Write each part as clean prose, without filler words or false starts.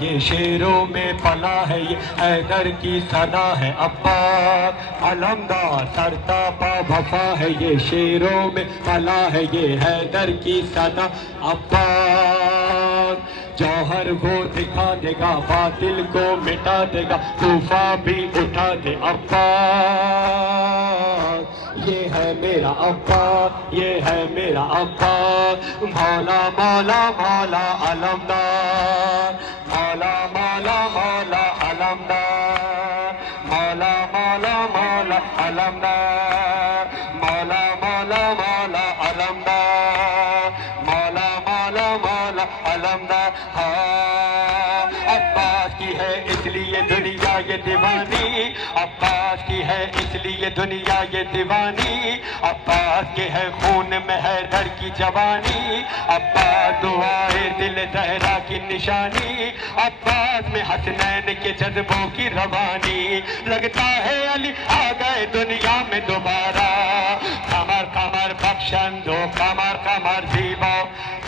یہ شیروں میں پلا ہے، یہ حیدر کی صدا ہے عباس علمدار سرتا پا وفا ہے، یہ شیروں میں پلا ہے، یہ حیدر کی صدا عباس جوہر وہ دکھا دے گا، باطل کو مٹا دے گا، طوفان بھی اٹھا دے عباس یہ ہے میرا عباس، یہ ہے میرا عباس مولا مولا مولا علمدار مولا مولا مولا علمدار مولا مولا مولا علمدار مولا مولا مولا علمدار مولا مولا مولا علمدار عباس کی ہے اس لیے دنیا یہ دیوانی، عباس کی ہے اس لیے دنیا یہ دیوانی، عباس کے ہے خون میں حیدر کی جوانی، عباس دعائے دل زہرا کی نشانی، عباس میں حسنین کے جذبوں کی روانی، لگتا ہے علی آ گئے دنیا میں دوبارہ، کمر کمر بخشندو کمر کمر زیبا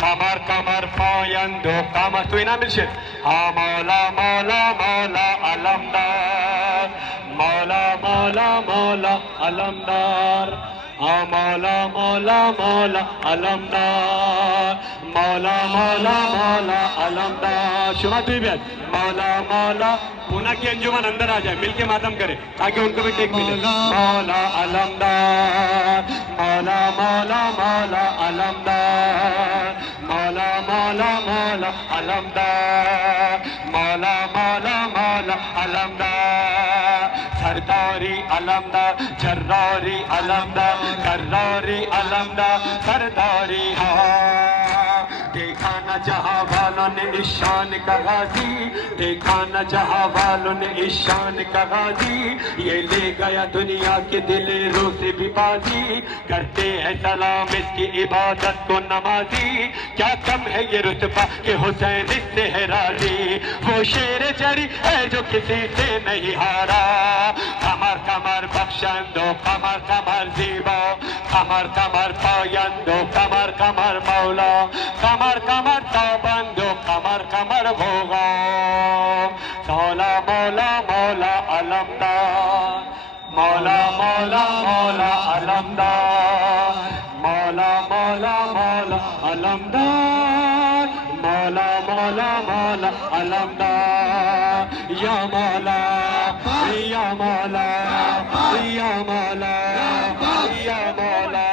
کمر کمر پایندو کمر تو اینا ملشد ہاں مولا مولا مولا علمدار مولا مولا مولا علمدار ہاں مولا مولا مولا علمدار مولا مولا مولا علمدار شما توی بیاد مولا مولا پونا کی انجمن اندر آ جائے مل کے ماتم کرے تاکہ ان کو بھی ٹیک ملے مولا علمدار مولا مولا مولا علمدار مولا مولا مولا علمدار مولا مولا مولا علمدار سرداری علمدار جراری علمدار کراری علمدار سرداری دیکھا نہ جہاں والوں نے اس شان کا غازی، دیکھا نہ جہاں والوں نے اس شان کا غازی، یہ لے گیا دنیا کے دلیروں سے بھی بازی، کرتے ہیں سلام اس کی عبادت کو نمازی، کیا کم ہے یہ رتبہ کہ حسین اس سے ہے راضی، وہ شیر جری ہے جو کسی سے نہیں ہارا، کمر کمر بخشندو کمر کمر زیبا کمر کمر پایندو کمر کمر مولا کمر کمر تابندو کمر کمر بھوگا مولا مولا مولا علمدار مولا مولا مولا علمدار مولا مولا مولا علمدار مولا مولا مولا علمدار یا مولا یا مولا یا مولا یا مولا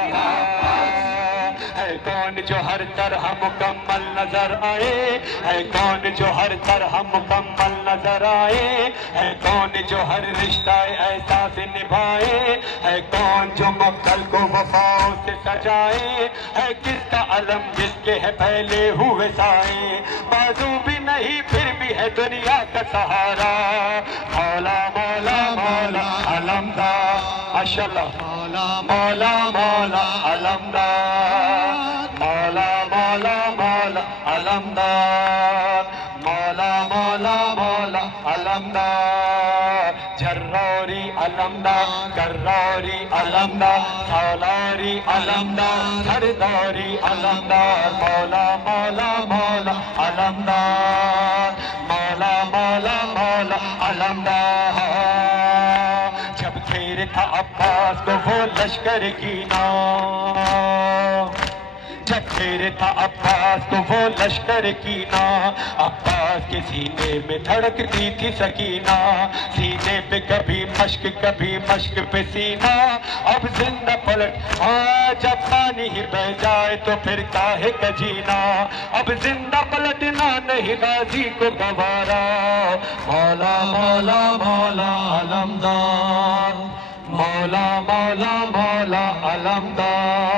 ہے کون جو ہر طرح مکمل نظر آئے، ہے کون جو ہر طرح مکمل نظر آئے، ہے کون جو ہر رشتہ ایسا سے نبھائے، ہے کون جو مقتل کو وفاؤں سے سجائے، ہے کس کا علم جس کے ہے پھیلے ہوئے سائے، بازو بھی نہیں پھر بھی ہے دنیا کا سہارا مولا مولا مولا علمدار ماشاءاللہ مولا مولا مولا علمدار مولا مولا مولا علمدار مولا مولا مولا علمدار جراری علمدار کراری علمدار سالاری علمدار سرداری علمدار مولا مولا مولا علمدار مولا مولا مولا علمدار جب گھیر تھا عباس کو وہ لشکر گینا، جب گھیر تھا عباس کو وہ لشکر کینا، عباس کے سینے میں دھڑکتی تھی سکینہ، سینے پہ کبھی مشک پہ سینہ، اب زندہ پلٹ جب پانی ہی بہ جائے تو پھر کاہے کا جینا، اب زندہ پلٹنا نہیں غازی کو گوارا مولا مولا مولا علمدار مولا مولا مولا علمدار